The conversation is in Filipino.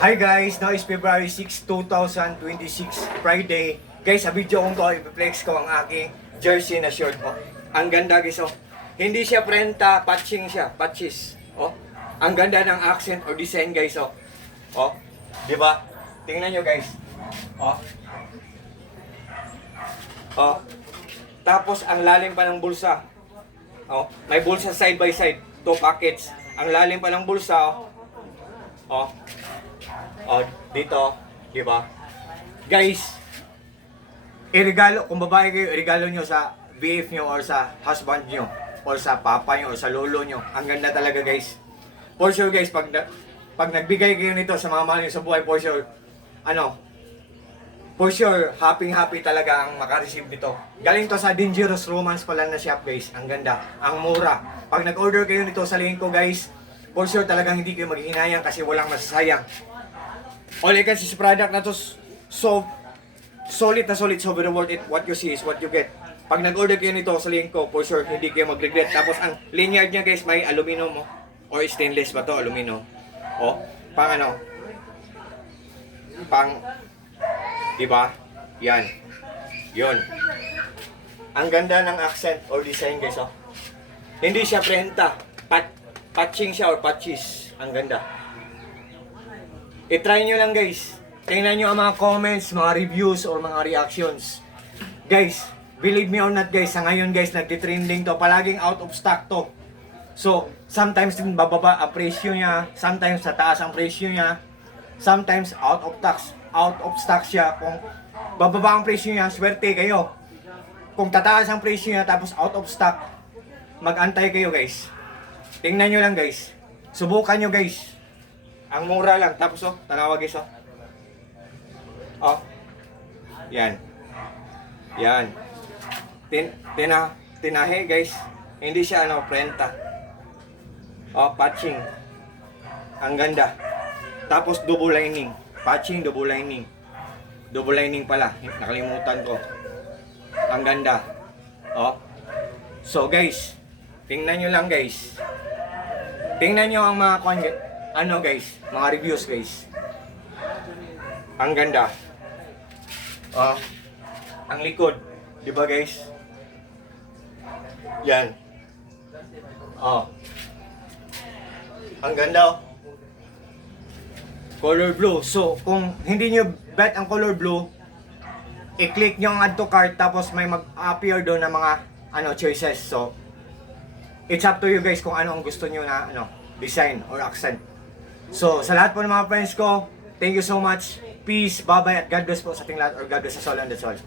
Hi guys, now is February 6, 2026, Friday. Guys, sa video kong to, i-flex ko ang aking jersey na short. Oh, ang ganda guys, oh. Hindi siya prenta, patching siya, patches. Oh, ang ganda ng accent or design guys, oh. Oh, di ba? Tingnan nyo guys. Oh. Oh. Tapos ang lalim pa ng bulsa. Oh, may bulsa side by side, 2 pockets. Ang lalim pa ng bulsa, oh. Oh. Oh, dito, di ba? Guys, iregalo, kung babae kayo, iregalo nyo sa BF nyo or sa husband nyo or sa papa nyo or sa lolo nyo. Ang ganda talaga guys. For sure guys, pag nagbigay kayo nito sa mga mahal nyo sa buhay, for sure, for sure, happy talaga ang makareceive nito. Galing to sa Dangerous Romance pala na shop guys. Ang ganda, ang mura. Pag nag-order kayo nito sa link ko guys, for sure talagang hindi kayo maghihinayang kasi walang masasayang. All I can see product na to, so solid na solid, so very worth it. What you see is what you get. Pag nag-order kayo nito sa link ko, for sure hindi kayo mag-regret. Tapos ang lanyard niya guys, may aluminum mo or stainless ba to, aluminum. Oh, pang diba? Yan. Yun. Ang ganda ng accent or design guys, oh. Hindi siya prenta. Patching siya or patches. Ang ganda. I-try nyo lang guys. Tingnan nyo ang mga comments, mga reviews, or mga reactions. Guys, believe me or not guys, sa ngayon guys, nagtitrending to. Palaging out of stock to. So, sometimes bababa ang presyo niya. Sometimes tataas ang presyo niya. Sometimes out of stock siya. Kung bababa ang presyo niya, swerte kayo. Kung tataas ang presyo niya tapos out of stock, mag-antay kayo guys. Tingnan nyo lang guys. Subukan nyo guys. Ang mura lang. Tapos oh, tanawa guys oh. Oh. Yan. Yan. Tinahe guys. Hindi siya prenta. Oh, patching. Ang ganda. Tapos double lining. Patching, double lining. Double lining pala. Nakalimutan ko. Ang ganda. Oh. So guys, tingnan nyo lang guys. Tingnan nyo ang mga guys, mga reviews guys. Ang ganda. Oh. Ang likod, 'di ba guys? Yan. Oh. Ang ganda oh. Color blue. So, kung hindi nyo bet ang color blue, i-click nyo ang add to cart tapos may mag-appear doon na mga choices. So, it's up to you guys kung ano ang gusto nyo na design or accent. So, sa lahat po ng mga friends ko, thank you so much. Peace, bye-bye, at God bless po sa ating lahat, or God bless us all and that's all.